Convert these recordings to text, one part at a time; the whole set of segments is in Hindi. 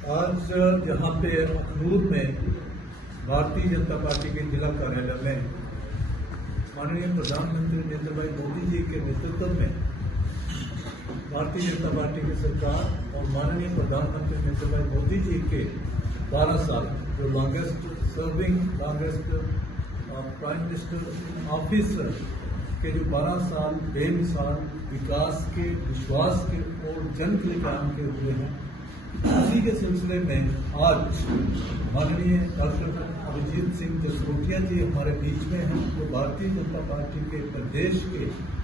आज यहाँ पे अखनूर में भारतीय जनता पार्टी के जिला कार्यालय में माननीय प्रधानमंत्री नरेंद्र भाई मोदी जी के नेतृत्व में भारतीय जनता पार्टी की सरकार और माननीय प्रधानमंत्री नरेंद्र भाई मोदी जी के 12 साल जो लॉन्गेस्ट प्राइम मिनिस्टर ऑफिसर के जो 12 साल बेमिसाल विकास के, विश्वास के और जन कल्याण के हुए हैं, उसी के सिलसिले में आज माननीय डॉक्टर अभिजीत सिंह जसरोटिया जी हमारे बीच में हैं। वो भारतीय जनता पार्टी के प्रदेश के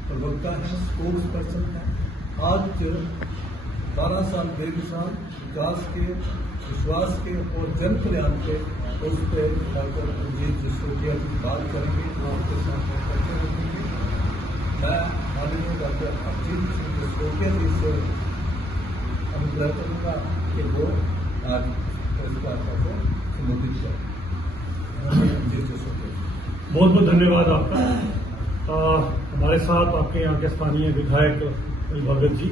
प्रवक्ता हैं, स्पोक्स पर्सन हैं। आज 12 साल बेमिसाल विकास के, विश्वास के और जन कल्याण के उस पर डॉक्टर अभिजीत जसरोटिया जी बात करेंगे, वो आपके सामने करते रखेंगे। मैं माननीय डॉक्टर अभिजीत सिंह जसरोटिया जी से अनुग्रह करूंगा कि वो आज इस वार्ता को संबोधित करें। बहुत बहुत धन्यवाद आपका। हमारे साथ आपके यहाँ के स्थानीय विधायक भगत जी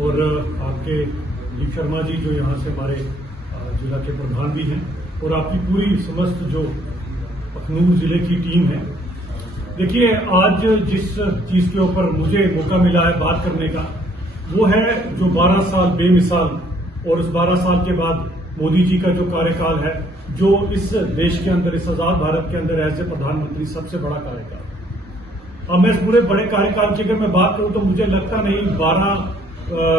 और आपके दीप शर्मा जी जो यहाँ से हमारे जिला के प्रधान भी हैं, और आपकी पूरी समस्त जो अखनूर जिले की टीम है। देखिए, आज जिस चीज के ऊपर मुझे मौका मिला है बात करने का, वो है जो 12 साल बेमिसाल और उस 12 साल के बाद मोदी जी का जो कार्यकाल है, जो इस देश के अंदर, इस आजाद भारत के अंदर ऐसे प्रधानमंत्री सबसे बड़ा कार्यकाल। अब मैं इस पूरे बड़े कार्यकाल की अगर मैं बात करूं तो मुझे लगता नहीं 12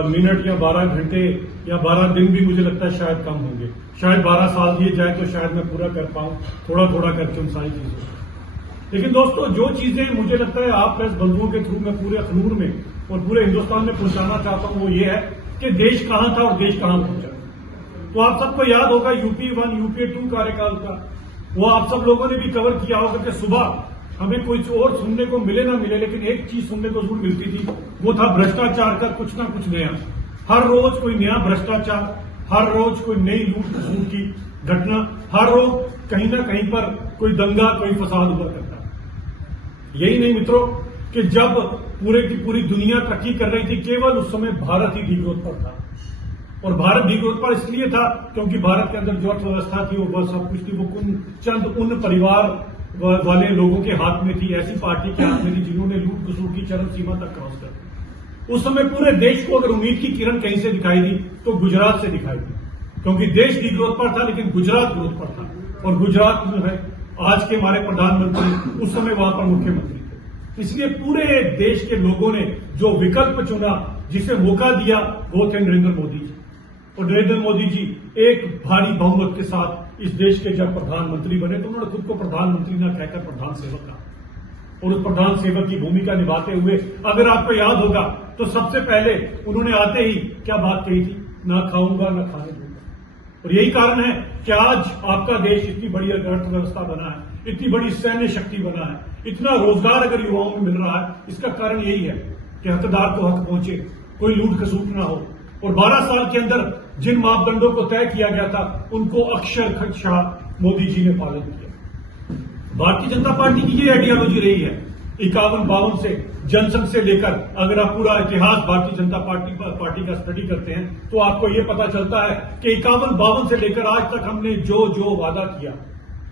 मिनट या 12 घंटे या 12 दिन भी मुझे लगता है शायद कम होंगे। शायद 12 साल दिए जाए तो शायद मैं पूरा कर पाऊं, थोड़ा थोड़ा करके उन सारी चीजों। लेकिन दोस्तों, जो चीजें मुझे लगता है आप प्रेस बंधुओं के थ्रू में पूरे अखनूर में और पूरे हिंदुस्तान में पहुंचाना चाहता हूं, वो ये है कि देश कहां था और देश कहां पहुंचा। तो आप सबको याद होगा यूपी 1 यूपी 2 कार्यकाल का, वो आप सब लोगों ने भी कवर किया होगा कि सुबह हमें कुछ और सुनने को मिले ना मिले, लेकिन एक चीज सुनने को जरूर मिलती थी, वो था भ्रष्टाचार का कुछ ना कुछ नया। हर रोज कोई नया भ्रष्टाचार, हर रोज कोई नई लूट खसूट की घटना, हर रोज कहीं ना कहीं पर कोई दंगा, कोई फसाद हुआ करता। यही नहीं मित्रों कि जब पूरे की पूरी दुनिया तरक्की कर रही थी, केवल उस समय भारत ही डिग्रोथ पर था। और भारत डिग्रोथ पर इसलिए था क्योंकि भारत के अंदर जो अर्थव्यवस्था थी वो सब कुछ थी, वो चंद उन परिवार वाले लोगों के हाथ में थी, ऐसी पार्टी के हाथ में थी जिन्होंने लूट खसूट की चरम सीमा तक क्रॉस कर दी। उस समय पूरे देश को अगर उम्मीद की किरण कहीं से दिखाई दी तो गुजरात से दिखाई दी, क्योंकि देश डिग्रोथ पर था लेकिन गुजरात ग्रोथ पर था। और गुजरात में है आज के हमारे प्रधानमंत्री, उस समय वहां पर मुख्यमंत्री थे। इसलिए पूरे देश के लोगों ने जो विकल्प चुना, जिसे मौका दिया, वो थे नरेंद्र मोदी जी। और नरेंद्र मोदी जी एक भारी बहुमत के साथ इस देश के जब प्रधानमंत्री बने तो उन्होंने खुद को प्रधानमंत्री न कहकर प्रधान सेवक कहा। और उस प्रधान सेवक की भूमिका निभाते हुए अगर आपको याद होगा तो सबसे पहले उन्होंने आते ही क्या बात कही थी, ना खाऊंगा ना खाने दूंगा। और यही कारण है कि आज आपका देश इतनी बड़ी अर्थव्यवस्था बना है, इतनी बड़ी सैन्य शक्ति बना है, इतना रोजगार अगर युवाओं में मिल रहा है। इसका कारण यही है कि हकदार को हक पहुंचे, कोई लूट खसूट ना हो। और 12 साल के अंदर जिन मापदंडों को तय किया गया था, उनको अक्षरशः मोदी जी ने पालन किया। भारतीय जनता पार्टी की ये आइडियोलॉजी रही है 51-52 से, जनसंघ से लेकर। अगर आप पूरा इतिहास भारतीय जनता पार्टी का स्टडी करते हैं तो आपको ये पता चलता है कि 51-52 से लेकर आज तक हमने जो जो वादा किया,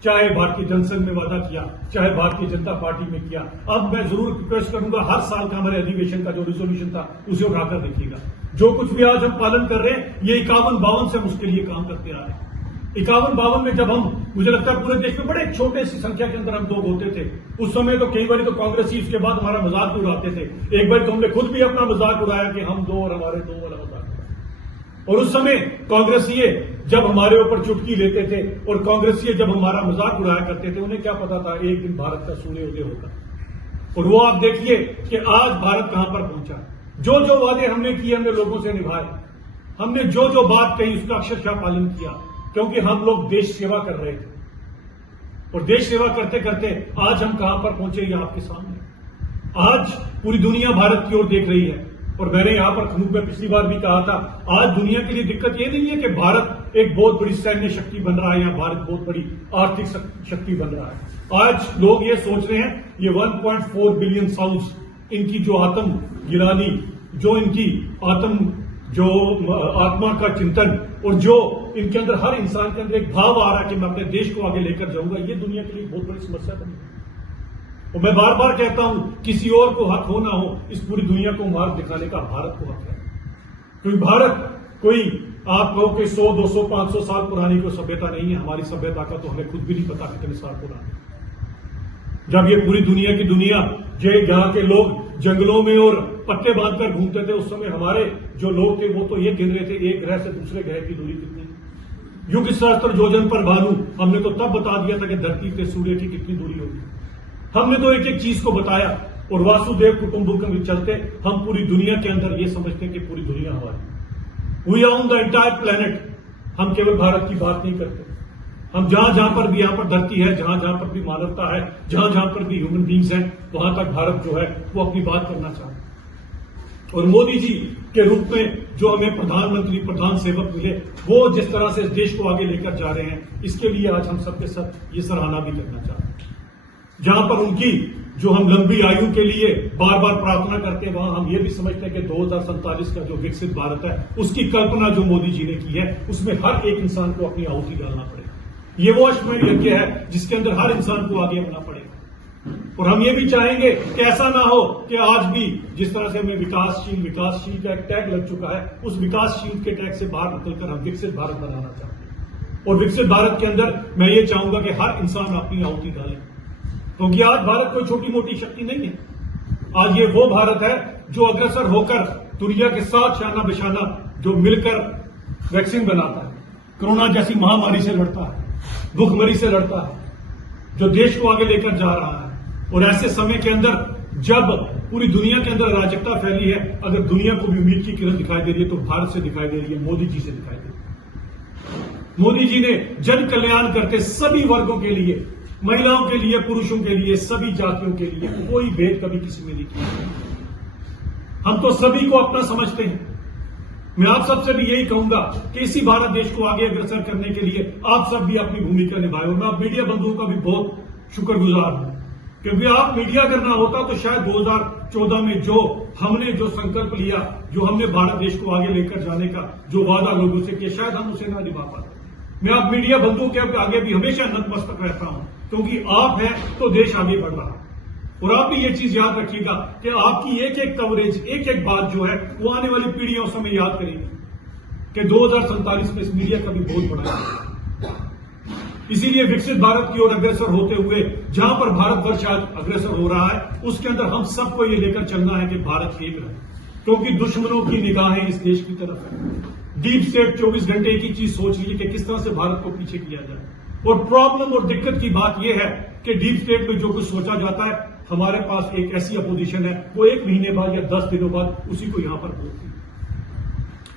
चाहे भारतीय जनसंघ में वादा किया, चाहे भारतीय जनता पार्टी में किया। अब मैं जरूर रिक्वेस्ट करूंगा, हर साल का हमारे अधिवेशन का जो रिजोल्यूशन था उसे उठाकर देखिएगा। जो कुछ भी आज हम पालन कर रहे हैं, ये 51-52 से हम उसके लिए काम करते रहे। 51-52 में जब हम, मुझे लगता है पूरे देश में बड़े छोटे सी संख्या के अंदर हम लोग होते थे। उस समय तो कई बार तो कांग्रेस ही इसके बाद हमारा मजाक उड़ाते थे। एक बार तो हमने खुद भी अपना मजाक उड़ाया कि हम 2 और हमारे 2 वाला मजाक। और उस समय कांग्रेसीय जब हमारे ऊपर चुटकी लेते थे और कांग्रेसीय जब हमारा मजाक उड़ाया करते थे, उन्हें क्या पता था एक दिन भारत का सूर्योदय होगा। और वो आप देखिए कि आज भारत कहां पर पहुंचा। जो जो वादे हमने किए, हमने लोगों से निभाए। हमने जो जो बात कही उसका अक्षरशः पालन किया, क्योंकि हम लोग देश सेवा कर रहे थे। और देश सेवा करते करते आज हम कहां पर पहुंचे, ये आपके सामने। आज पूरी दुनिया भारत की ओर देख रही है। और मैंने यहां पर खनूर में पिछली बार भी कहा था, आज दुनिया के लिए दिक्कत ये नहीं है कि भारत एक बहुत बड़ी सैन्य शक्ति बन रहा है या भारत बहुत बड़ी आर्थिक शक्ति बन रहा है। आज लोग ये सोच रहे हैं, ये 1.4 बिलियन साउंड्स, इनकी जो आत्म गिरानी, जो इनकी आत्म जो आत्मा का चिंतन और जो इनके अंदर हर इंसान के अंदर एक भाव आ रहा है कि मैं अपने देश को आगे लेकर जाऊंगा, ये दुनिया के लिए बहुत बड़ी समस्या बनी है। और मैं बार बार कहता हूं, किसी और को हक हो ना हो, इस पूरी दुनिया को मार्ग दिखाने का भारत को हक है। क्योंकि भारत कोई आप कहो कि 100, 200, 500 साल पुरानी कोई सभ्यता नहीं है। हमारी सभ्यता का तो हमें खुद भी नहीं पता कितने साल पुरानी। जब ये पूरी दुनिया की दुनिया जो यहाँ के लोग जंगलों में और पट्टे बांधकर घूमते थे, उस समय हमारे जो लोग थे वो तो ये गिन रहे थे एक ग्रह से दूसरे ग्रह की दूरी कितनी। युग शास्त्र योजन पर भानु, हमने तो तब बता दिया था कि धरती से सूर्य की कितनी दूरी होगी। हमने तो एक एक चीज को बताया और वासुदेव कुटुंबकम में चलते हम पूरी दुनिया के अंदर ये समझते हैं कि पूरी दुनिया हमारी, we are on the entire planet. हम केवल भारत की बात नहीं करते, हम जहां जहां पर भी यहाँ पर धरती है, जहां जहां पर भी मानवता है, जहां जहां पर भी ह्यूमन बींग्स हैं, वहां तक भारत जो है वो अपनी बात करना चाहता है। और मोदी जी के रूप में जो हमें प्रधानमंत्री, प्रधान सेवक मिले, वो जिस तरह से इस देश को आगे लेकर जा रहे हैं, इसके लिए आज हम सबके साथ ये सराहना भी करना चाहते हैं। जहां पर उनकी जो हम लंबी आयु के लिए बार बार प्रार्थना करते हैं, वहां हम ये भी समझते हैं कि 2047 का जो विकसित भारत है, उसकी कल्पना जो मोदी जी ने की है, उसमें हर एक इंसान को अपनी आहुति डालना पड़ेगा। ये वो अश्वमेध यज्ञ है जिसके अंदर हर इंसान को आगे आना पड़ेगा। और हम ये भी चाहेंगे कि ऐसा ना हो कि आज भी जिस तरह से हमें विकासशील का एक टैग लग चुका है, उस विकासशील के टैग से बाहर निकलकर हम विकसित भारत बनाना चाहते हैं। और विकसित भारत के अंदर मैं ये चाहूंगा कि हर इंसान अपनी आहुति डाले, क्योंकि आज भारत कोई छोटी मोटी शक्ति नहीं है। आज ये वो भारत है जो अग्रसर होकर दुनिया के साथ शाना बिशाना जो मिलकर वैक्सीन बनाता है, कोरोना जैसी महामारी से लड़ता है, भूखमरी से लड़ता है, जो देश को आगे लेकर जा रहा है। और ऐसे समय के अंदर जब पूरी दुनिया के अंदर अराजकता फैली है, अगर दुनिया को भी उम्मीद की किरण दिखाई दे रही है तो भारत से दिखाई दे रही है, मोदी जी से दिखाई दे रही है। मोदी जी ने जन कल्याण करके सभी वर्गों के लिए, महिलाओं के लिए, पुरुषों के लिए, सभी जातियों के लिए कोई भेद कभी किसी में नहीं किया। हम तो सभी को अपना समझते हैं। मैं आप सबसे भी यही कहूंगा कि इसी भारत देश को आगे अग्रसर करने के लिए आप सब भी अपनी भूमिका निभाएं। और मैं आप मीडिया बंधुओं का भी बहुत शुक्रगुजार हूं, क्योंकि आप मीडिया करना होता तो शायद 2014 में जो हमने जो संकल्प लिया, जो हमने भारत देश को आगे लेकर जाने का जो वादा लोगों से किया, शायद हम उसे ना निभा पाते। मैं आप मीडिया बंधुओं के आगे भी हमेशा नतमस्तक रहता हूं, क्योंकि आप हैं तो देश आगे बढ़ रहा है। और आप भी ये चीज याद रखिएगा कि आपकी एक एक कवरेज, एक एक बात जो है वो आने वाली पीढ़ियों उस समय याद करेगी कि 2047 में इस मीडिया का भी बहुत बड़ा है। इसीलिए विकसित भारत की ओर अग्रसर होते हुए जहां पर भारतवर्ष आज अग्रसर हो रहा है, उसके अंदर हम सबको ये लेकर चलना है कि भारत एक रहे, क्योंकि दुश्मनों की निगाहें इस देश की तरफ है। डीप स्टेट 24 घंटे एक ही चीज सोच लीजिए कि किस तरह से भारत को पीछे किया जाए। और प्रॉब्लम और दिक्कत की बात यह है कि डीप स्टेट में जो कुछ सोचा जाता है, हमारे पास एक ऐसी अपोजिशन है, वो 1 महीने बाद या 10 दिनों बाद उसी को यहां पर बोलती है।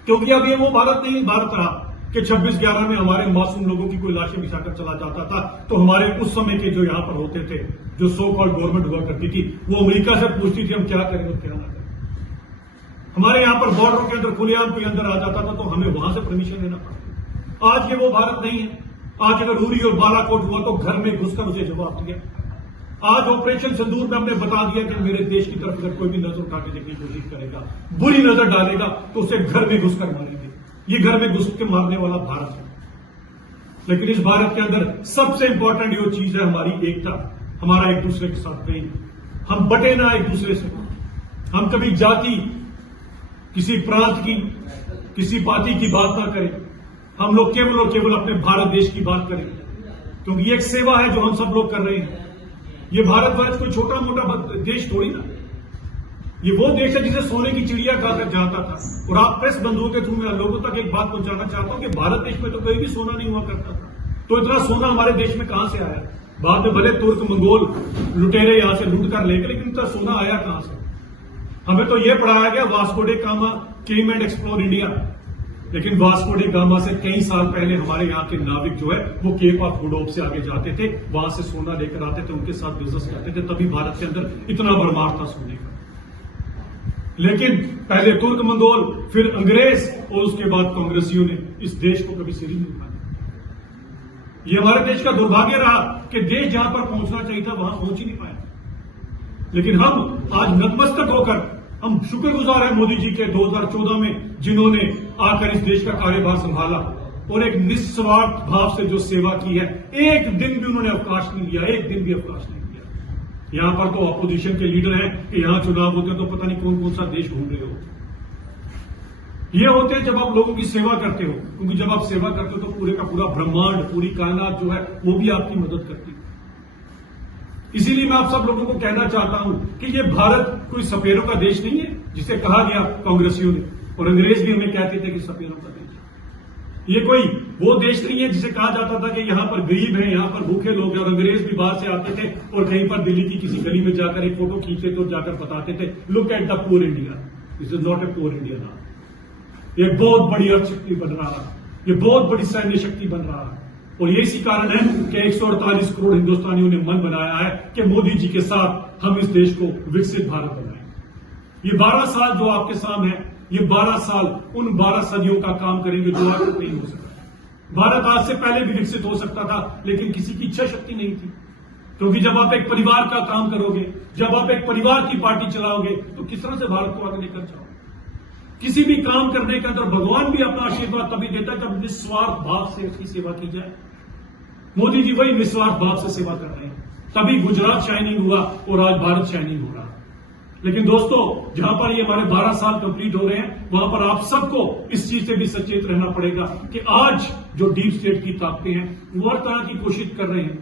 क्योंकि अब ये वो भारत नहीं भारत रहा कि 26/11 में हमारे मासूम लोगों की कोई लाशें बिछाकर चला जाता था, तो हमारे उस समय के जो यहां पर होते थे, जो सो कॉल्ड गवर्नमेंट हुआ करती थी, वो अमेरिका से पूछती थी हम क्या करें और क्या ना करें। हमारे यहां पर बॉर्डरों के अंदर खुलेआम कोई अंदर आ जाता था तो हमें वहां से परमिशन लेना पड़ता। आज ये वो भारत नहीं है। आज अगर उरी और बालाकोट हुआ तो घर में घुसकर उसे जवाब दिया। आज ऑपरेशन सिंदूर में हमने बता दिया कि मेरे देश की तरफ अगर कोई भी नजर उठा के देखने की कोशिश करेगा, बुरी नजर डालेगा, तो उसे घर में घुसकर मारेंगे। ये घर में घुस के मारने वाला भारत है। लेकिन इस भारत के अंदर सबसे इंपॉर्टेंट जो चीज है हमारी एकता, हमारा एक दूसरे के साथ प्रेम। हम बटे ना एक दूसरे से। हम कभी जाति, किसी प्रांत की, किसी पार्टी की बात ना करें। हम लोग केवल और केवल अपने भारत देश की बात करें, क्योंकि ये एक सेवा है जो हम सब लोग कर रहे हैं। ये भारतवर्ष कोई छोटा मोटा देश थोड़ी ना, ये वो देश है जिसे सोने की चिड़िया खाकर जाता था। और आप प्रेस बंधुओं के थ्रू मैं लोगों तक एक बात पहुंचाना चाहता हूं कि भारत देश में तो कोई भी सोना नहीं हुआ करता था, तो इतना सोना हमारे देश में कहां से आया? बाद में भले तुर्क मंगोल लुटेरे यहां से लूट कर ले गए, लेकिन इतना सोना आया कहां से? हमें तो यह पढ़ाया गया Vasco day gamma came and explore India, लेकिन वास्को डे गामा से कई साल पहले हमारे यहाँ के नाविक जो है वो केप ऑफ गुड होप से आगे जाते थे, वहां से सोना लेकर आते थे, उनके साथ बिजनेस करते थे, तभी भारत के अंदर इतना भरमार था सोने का। लेकिन पहले तुर्क मंगोल, फिर अंग्रेज और उसके बाद कांग्रेसियों ने इस देश को कभी सिर ही नहीं उठाया। ये हमारे देश का दुर्भाग्य रहा कि देश जहां पर पहुंचना चाहिए था वहां पहुंच ही नहीं पाया। लेकिन हम आज नतमस्तक होकर हम शुक्रगुजार हैं मोदी जी के 2014 में जिन्होंने आकर इस देश का कार्यभार संभाला और एक निस्वार्थ भाव से जो सेवा की है, एक दिन भी उन्होंने अवकाश नहीं लिया, एक दिन भी अवकाश नहीं लिया। यहां पर तो अपोजिशन के लीडर हैं कि यहां चुनाव होते हैं तो पता नहीं कौन कौन सा देश घूम रहे हो। ये होते हैं जब आप लोगों की सेवा करते हो, क्योंकि जब आप सेवा करते हो तो पूरे का पूरा ब्रह्मांड, पूरी कायनात जो है वो भी आपकी मदद करती है। इसीलिए मैं आप सब लोगों को कहना चाहता हूं कि ये भारत कोई सपेरों का देश नहीं है जिसे कहा गया कांग्रेसियों ने, और अंग्रेज भी हमें कहते थे कि सपेरों का देश। ये कोई वो देश नहीं है जिसे कहा जाता था कि यहां पर गरीब हैं, यहां पर भूखे लोग हैं, और अंग्रेज भी बाहर से आते थे और कहीं पर दिल्ली की किसी गली में जाकर एक फोटो खींचते थे और जाकर बताते थे, look at the poor India, this is not a poor India now. ये बहुत बड़ी अर्थशक्ति बन रहा है, ये बहुत बड़ी सैन्य शक्ति बन रहा है, और ये इसी कारण है कि 148 करोड़ हिंदुस्तानियों ने मन बनाया है कि मोदी जी के साथ हम इस देश को विकसित भारत बनाएं। ये 12 साल जो आपके सामने है, ये 12 साल उन 12 सदियों का काम करेंगे जो आज तक नहीं हो सका। भारत आज से पहले भी विकसित हो सकता था, लेकिन किसी की इच्छा शक्ति नहीं थी। क्योंकि जब आप एक परिवार का काम करोगे, जब आप एक परिवार की पार्टी चलाओगे, तो किस तरह से भारत को आगे लेकर जाओगे। किसी भी काम करने के अंदर भगवान भी अपना आशीर्वाद तभी देता है जब निस्वार्थ भाव से उसकी सेवा की जाए। मोदी जी वही निस्वार्थ भाव से सेवा कर रहे हैं, तभी गुजरात शाइनिंग हुआ और आज भारत शाइनिंग हो रहा है। लेकिन दोस्तों, जहां पर ये हमारे 12 साल कंप्लीट हो रहे हैं, वहां पर आप सबको इस चीज से भी सचेत रहना पड़ेगा कि आज जो डीप स्टेट की ताकतें हैं वो हर तरह की कोशिश कर रहे हैं।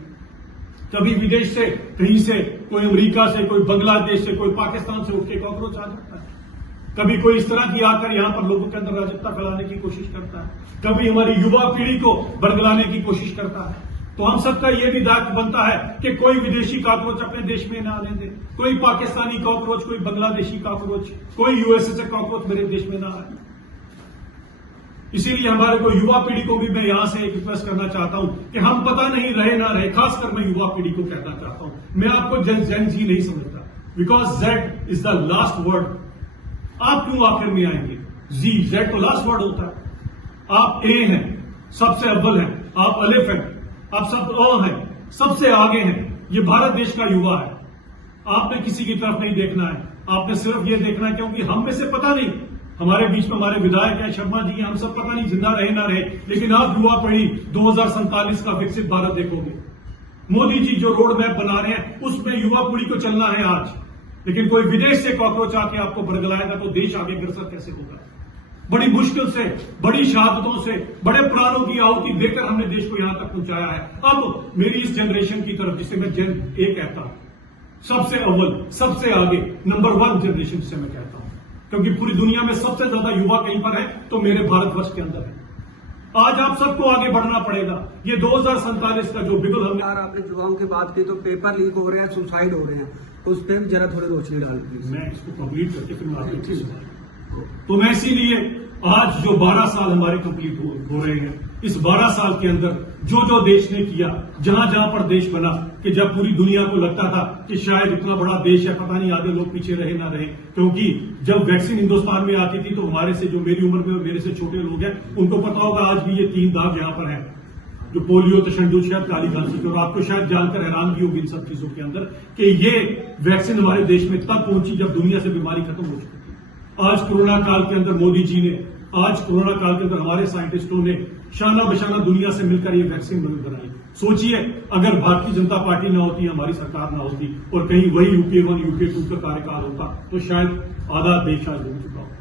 कभी विदेश से, कहीं से, कोई अमेरिका से, कोई बांग्लादेश से, कोई पाकिस्तान से उठ के कॉकरोच आ जाता है। कभी कोई इस तरह की आकर यहां पर लोगों के अंदर राजकता फैलाने की कोशिश करता है, कभी हमारी युवा पीढ़ी को बरगलाने की कोशिश करता है। तो हम सबका यह भी दायित्व बनता है कि कोई विदेशी कॉकरोच अपने देश में न आने दे, कोई पाकिस्तानी कॉकरोच, कोई बांग्लादेशी कॉकरोच, कोई यूएसए से कॉकरोच मेरे देश में न आए। इसीलिए हमारे को युवा पीढ़ी को भी मैं यहां से एक रिक्वेस्ट करना चाहता हूं कि हम पता नहीं रहे ना रहे, खासकर मैं युवा पीढ़ी को कहना चाहता हूं, मैं आपको जेन जी नहीं समझता, because Z is the last word. आप क्यों आखिर में आएंगे? जेड तो लास्ट वर्ड होता है। आप ए हैं, सबसे अव्वल हैं, आप अलिफ हैं, आप सब अ हैं, सबसे आगे हैं। ये भारत देश का युवा है। आपने किसी की तरफ नहीं देखना है, आपने सिर्फ ये देखना है, क्योंकि हम में से पता नहीं, हमारे बीच में हमारे विधायक हैं, शर्मा जी हैं, हम सब पता नहीं जिंदा रहे ना रहे, लेकिन आप युवा पीढ़ी 2047 का विकसित भारत देखोगे। मोदी जी जो रोड मैप बना रहे हैं उसमें युवा पीढ़ी को चलना है आज। लेकिन कोई विदेश से कॉकरोच आके आपको बरगलाएगा तो देश आगे अग्रसर कैसे होगा? बड़ी मुश्किल से, बड़ी शहादतों से, बड़े प्राणों की आहुति देकर हमने देश को यहां तक पहुंचाया है। अब मेरी इस जनरेशन की तरफ, जिसे मैं जेन ए कहता हूं, सबसे अव्वल, सबसे आगे, नंबर 1 जनरेशन जिसे मैं कहता हूं, क्योंकि पूरी दुनिया में सबसे ज्यादा युवा कहीं पर है तो मेरे भारतवर्ष के अंदर है। आज आप सबको आगे बढ़ना पड़ेगा। ये 2047 का जो बिगुल हमने, आपने युवाओं की बात की तो पेपर लीक हो रहे हैं, सुसाइड हो रहे हैं, उस पर जरा थोड़ी रोशनी डाल दीजिए। मैं इसको कंप्लीट करके फिर मैं आपको तो मैं इसीलिए आज जो 12 साल हमारे कंप्लीट हो रहे हैं, इस 12 साल के अंदर जो जो देश ने किया, जहां जहां पर देश बना, कि जब पूरी दुनिया को लगता था कि शायद इतना बड़ा देश है, पता नहीं आगे लोग पीछे रहे ना रहे, क्योंकि जब वैक्सीन हिंदुस्तान में आती थी तो हमारे से, जो मेरी उम्र में और मेरे से छोटे लोग हैं, उनको पता होगा आज भी ये 3 दाग यहां पर है, जो पोलियो, तशद्दुद, शायद काली खांसी के, और आपको शायद जानकर हैरानगी होगी इन सब चीजों के अंदर कि ये वैक्सीन हमारे देश में तब पहुंची जब दुनिया से बीमारी खत्म हो चुकी थी। आज कोरोना काल के अंदर मोदी जी ने, आज कोरोना काल के अंदर हमारे साइंटिस्टों ने शाना बशाना दुनिया से मिलकर ये वैक्सीन बनाई। सोचिए अगर भारतीय जनता पार्टी ना होती, हमारी सरकार ना होती, और कहीं वही यूपीए 1, यूपीए 2 का कार्यकाल होता, तो शायद आधा देश आज डूब चुका होता।